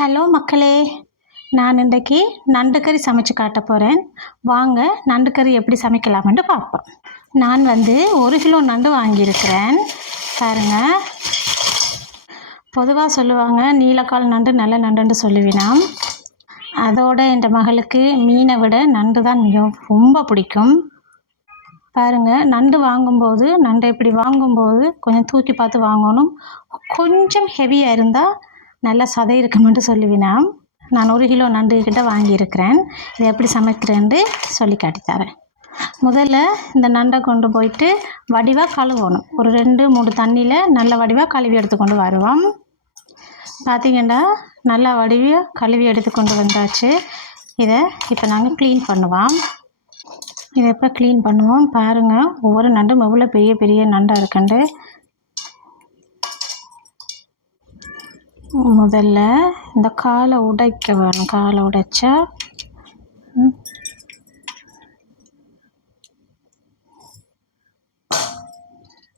Hello மக்களே, நான் இன்றைக்கி நண்டு கறி சமைச்சு காட்ட போகிறேன். வாங்க நண்டு கறி எப்படி சமைக்கலாம்னு பார்ப்போம். நான் 1 கிலோ நண்டு வாங்கியிருக்கிறேன். பாருங்கள், பொதுவாக சொல்லுவாங்க நீலக்கால் நண்டு நல்ல நண்டுன்னு சொல்லுவினாம். அதோட என் மகளுக்கு மீனை விட நண்டு தான் ரொம்ப பிடிக்கும். பாருங்கள், நண்டு வாங்கும்போது நண்டை இப்படி வாங்கும்போது கொஞ்சம் தூக்கி பார்த்து வாங்கணும். கொஞ்சம் ஹெவியாக இருந்தால் நல்லா சதை இருக்குமென்று சொல்லுவினாம். நான் 1 கிலோ நண்டு கிட்ட வாங்கியிருக்கிறேன். இதை எப்படி சமைக்கிறேன்னு சொல்லி காட்டித்தரேன். முதல்ல இந்த நண்டை கொண்டு போயிட்டு வடிவாக கழுவணும். ஒரு 2-3 தண்ணியில் நல்ல வடிவாக கழுவி எடுத்துக்கொண்டு வருவோம். பார்த்திங்கன்னா நல்லா வடிவாக கழுவி எடுத்துக்கொண்டு வந்தாச்சு. இதை இப்போ நாங்கள் க்ளீன் பண்ணுவோம். இதை இப்போ க்ளீன் பண்ணுவோம். பாருங்கள், ஒவ்வொரு நண்டும் எவ்வளோ பெரிய பெரிய நண்டாக இருக்குண்டு. முதல்ல இந்த காலை உடைக்க வேணும். காலை உடைச்சா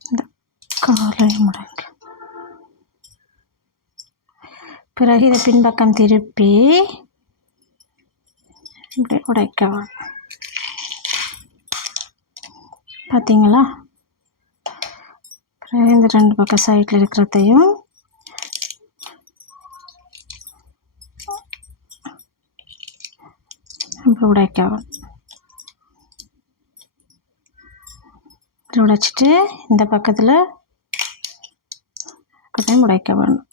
இந்த காலை உடைக்க, பிறகு இதை பின்பக்கம் திருப்பி இப்படி உடைக்க வேணும். பார்த்தீங்களா? பிறகு இந்த 2 பக்கம் சைடில் இருக்கிறதையும் இப்படி உடைக்க வேணும். உடைச்சிட்டு இந்த பக்கத்தில் உடைக்க வேணும்.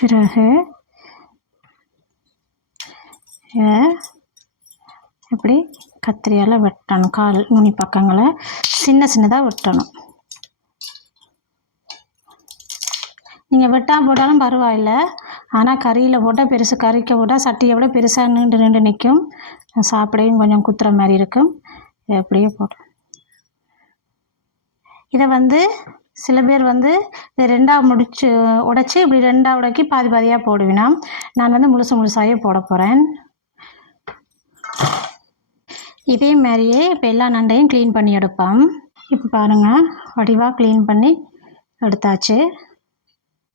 பிறகு இப்படி கத்திரியால் வெட்டணும். கால் நுனி பக்கங்களை சின்ன சின்னதாக வெட்டணும். நீங்கள் வெட்டாமல் போட்டாலும் பரவாயில்லை, ஆனால் கறியில் போட்டால் பெருசு, கறிக்க போட்டால் சட்டியை விட பெருசாக நீண்டு நிற்கும். சாப்பிடையும் கொஞ்சம் குத்துற மாதிரி இருக்கும். இதை எப்படியே போட்டு இதை சில பேர் இதை 2ஆக முடிச்சு உடைச்சி இப்படி 2ஆக உடைக்கி பாதி பாதியாக போடுவினா. நான் முழுசாகவே போட போகிறேன். இதே மாதிரியே இப்போ எல்லா நண்டையும் க்ளீன் பண்ணி எடுப்போம். இப்போ பாருங்கள், வடிவாக க்ளீன் பண்ணி எடுத்தாச்சு.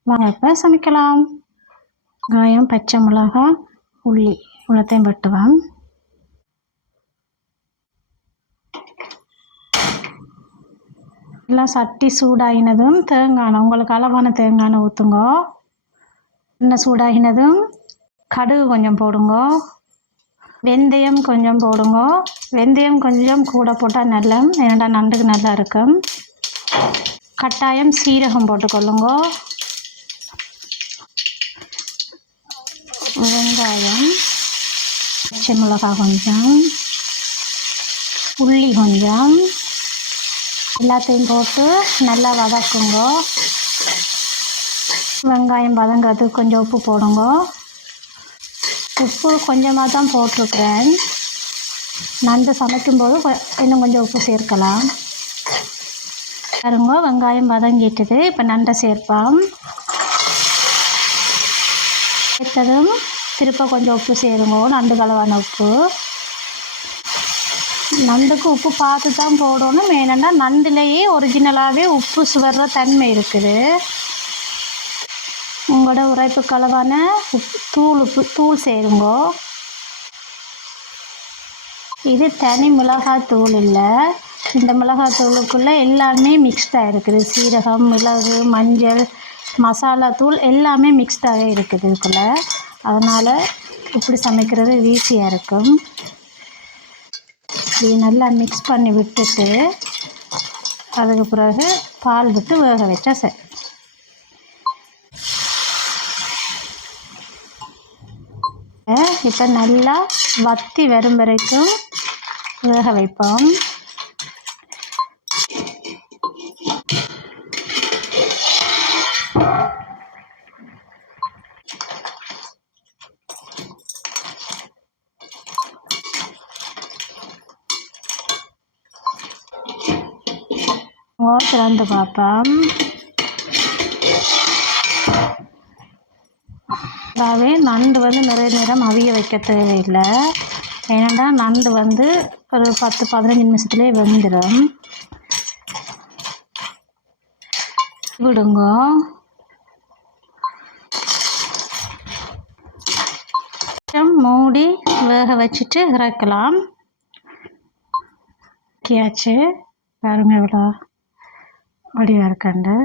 வாங்க இப்போ சமைக்கலாம். வெங்காயம், பச்சை மிளகாய், உள்ளி இவ்வளோத்தையும் வெட்டுவேன். எல்லாம் சட்டி சூடாகினதும் தேங்காய், உங்களுக்கு அளவான தேங்காய் ஊற்றுங்க. எண்ணெய் சூடாகினதும் கடுகு கொஞ்சம் போடுங்க. வெந்தயம் கொஞ்சம் போடுங்க. வெந்தயம் கொஞ்சம் கூட போட்டால் நல்லா, ஏன்னா நண்டுக்கு நல்லா இருக்கும். கட்டாயம் சீரகம் போட்டுக்கொள்ளுங்க. வெங்காயம், பச்சை மிளகாய் கொஞ்சம், உள்ளி கொஞ்சம், எல்லாத்தையும் போட்டு நல்லா வதக்குங்க. வெங்காயம் வதங்கிறதுக்கு கொஞ்சம் உப்பு போடுங்க. உப்பு கொஞ்சமாக தான் போட்டிருக்கிறேன். நண்டு சமைக்கும்போது இன்னும் கொஞ்சம் உப்பு சேர்க்கலாம். பாருங்க, வெங்காயம் வதங்கிட்டுது. இப்போ நண்டை சேர்ப்போம். சேர்த்ததும் திருப்ப கொஞ்சம் உப்பு சேருங்க. நண்டு கலவான உப்பு. நண்டுக்கு உப்பு பார்த்து தான் போடணும். ஏன்னா நண்டுலேயே ஒரிஜினலாகவே உப்பு சுவர்ற தன்மை இருக்குது. உங்களோட உரைப்பு கலவான தூள் சேருங்க. இது தனி மிளகாத்தூள் இல்லை. இந்த மிளகாத்தூளுக்குள்ளே எல்லாமே மிக்ஸ்டாக இருக்குது. சீரகம், மிளகு, மஞ்சள், மசாலா தூள் எல்லாமே மிக்ஸ்டாகவே இருக்குது இதுக்குள்ளே. அதனால் இப்படி சமைக்கிறது ஈஸியாக இருக்கும். இது நல்லா மிக்ஸ் பண்ணி விட்டுட்டு அதுக்கு பிறகு பால் விட்டு வேக வச்சா சரி. இப்போ நல்லா வத்தி வரும் வரைக்கும் வேக வைப்போம். திறந்து பார்ப்போம். அதாவே நண்டு நிறைய நேரம் அவிய வைக்க தேவையில்லை. ஏன்னா நண்டு வந்து ஒரு 10-15 நிமிஷத்துலேயே வெந்துடும். விடுங்க. மூடி வேக வச்சுட்டு இறக்கலாம். பாருங்க இவ்வளோ வடிவாக இருக்கண்டு.